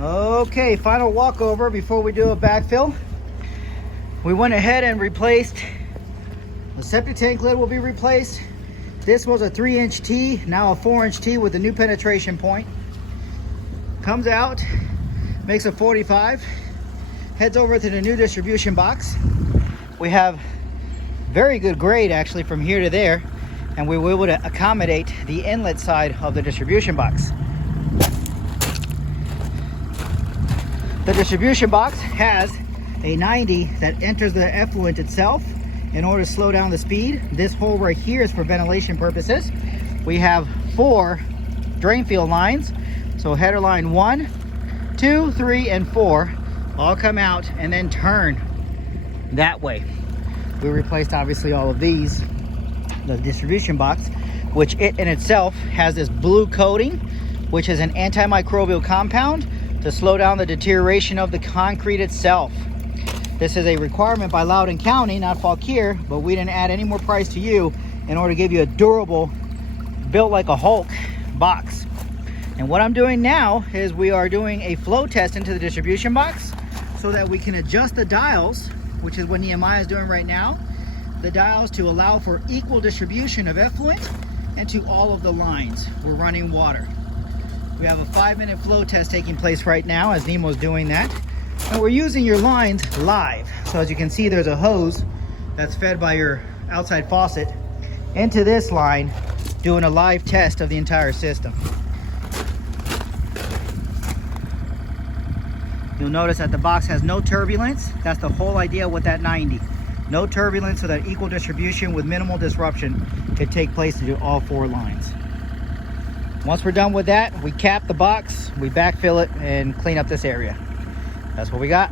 Okay, final walkover before we do a backfill. We went ahead and replaced the septic tank lid. Will be replaced. This was a 3-inch T, now a 4-inch T with a new penetration point. Comes out, makes a 45, heads over to the new distribution box. We have very good grade actually from here to there, and we were able to accommodate the inlet side of the distribution box. The distribution box has a 90 that enters the effluent itself in order to slow down the speed. This hole right here is for ventilation purposes. We have 4 drain field lines. So header line 1, 2, 3, and 4 all come out and then turn that way. We replaced obviously all of these, the distribution box, which it in itself has this blue coating, which is an antimicrobial compound to slow down the deterioration of the concrete itself. This is a requirement by Loudoun County, not Fauquier, but we didn't add any more price to you in order to give you a durable, built like a Hulk box. And what I'm doing now is we are doing a flow test into the distribution box so that we can adjust the dials, which is what Nehemiah is doing right now, the dials to allow for equal distribution of effluent and to all of the lines. We're running water. We have a 5-minute flow test taking place right now as Nemo's doing that. And we're using your lines live. So as you can see, there's a hose that's fed by your outside faucet into this line, doing a live test of the entire system. You'll notice that the box has no turbulence. That's the whole idea with that 90. No turbulence, so that equal distribution with minimal disruption could take place to do all 4 lines. Once we're done with that, we cap the box, we backfill it, and clean up this area. That's what we got.